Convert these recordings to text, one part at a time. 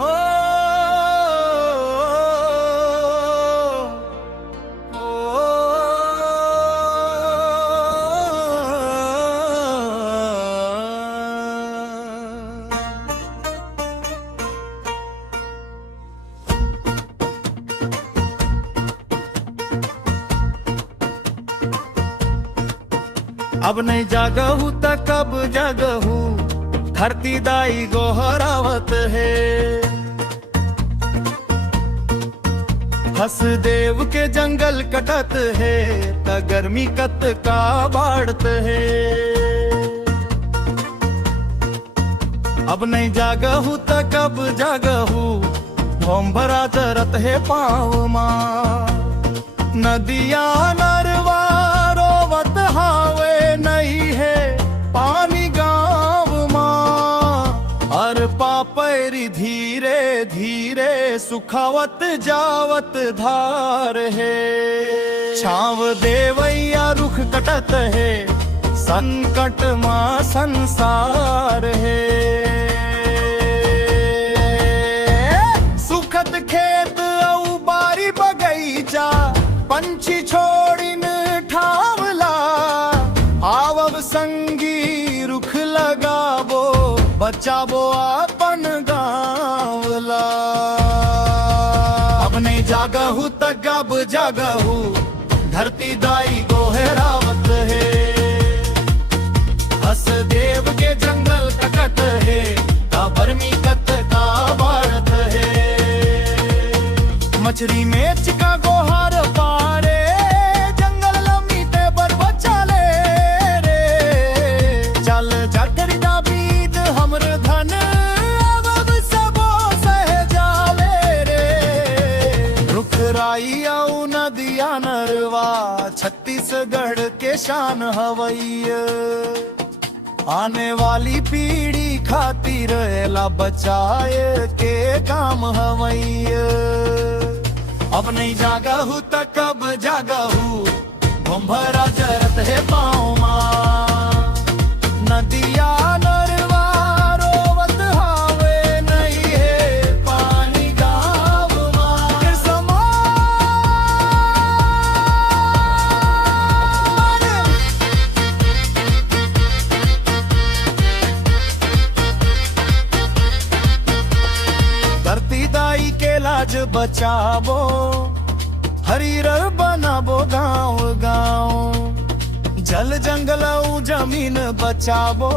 हो अब नहीं जागहू त कब जागहू, धरती दाई गोहरावत है। हस देव के जंगल कटत है, त गर्मी कत का बाढ़त है। अब नहीं जागहू त कब जागहू, भोम भरा चरत है पाँव माँ। नदिया नरवा रोवत हावे नहीं है पानी गाँव माँ। और पापैरी धीरे धीरे सुखावत जावत धार है। छाव देवैया रुख कटत है, संकट माँ संसार है। सुखद खेत औ बारी बगैचा, पंछी छोड़िन ठावला। आवब संगी रुख लगाबो, बचाबो अपन गाँवला। अब नहीं जागहू त कब जागहू, धरती दाई गोहरावत है। हस देव के जंगल कटत है, का बर्मी कत का बाढ़त है। मछली में चिका गोहार पारे, जंगल लमीटे बर बचा ले रे। चल जाठरी दाबीद हमर धन, अब सबो सह जाले रे। रुख राई औ नदिया नरवा, छत्तीसगढ़ के शान हवैया। आने वाली पीढ़ी खातिर एला बचाए के काम हवैया। अब नहीं जागहू त कब जागहू, भोम भरा चरत है पाँव माँ। नदिया नरवा रोवत हावे नहीं है पानी गाँव माँ। धरती दाई के लाज बचाबो, हरियर बनाबो गाँव गाँव। जल जंगल जमीन बचाबो,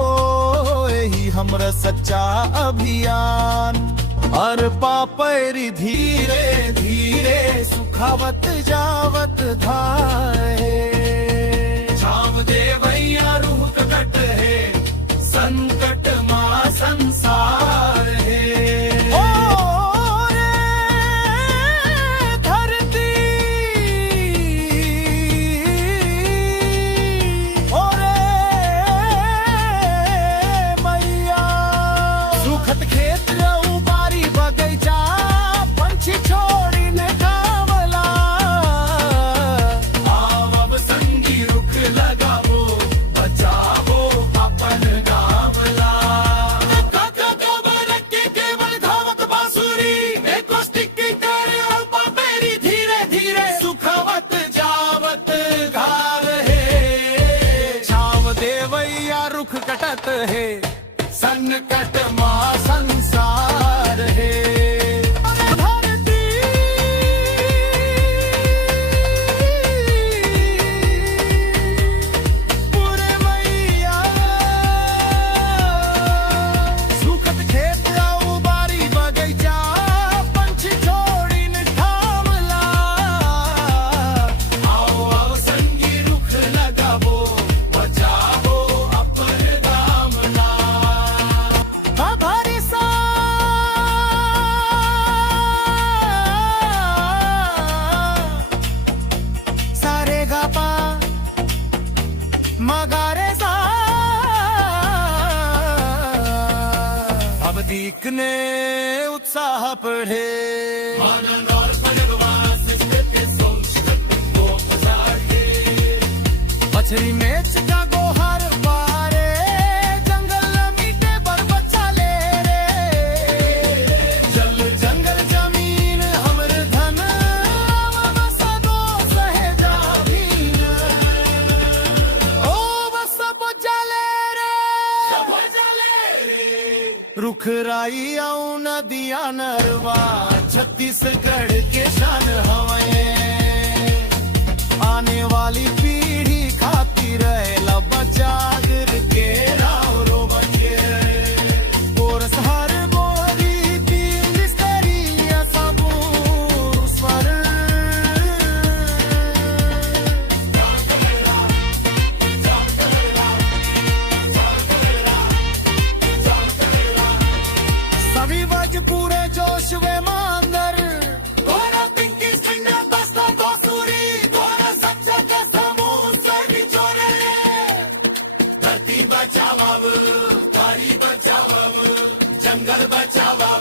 यही हमरा सच्चा अभियान। और पापैरी धीरे धीरे सुखावत जावत धारे। छाव देवैया रूह कट है, संकट माँ संसार है। रुख कटत है, संकट माँ संसार है। मगारे सा अब दीखने उत्साह पढ़े। मछली में चिका गोहर पारे, जंगल मीटे बर बचा ले रे। जल रुख राई आऊं नदियां नरवा छत्तीसगढ़ के शान हवे आने वाली पीढ़ी खाती रहे बचा गिर के राव रो बचे कोरस हर बोरी तीन स्तरी सबू स्वर सभी बज पूरे जोश वे मांदर दोरा पिंकी सिंगर दस्ता दोसुरी दोरा सच्चा दस्ता मूसा निचोरे धरती बचाओ वारी बचाओ जंगल बचाओ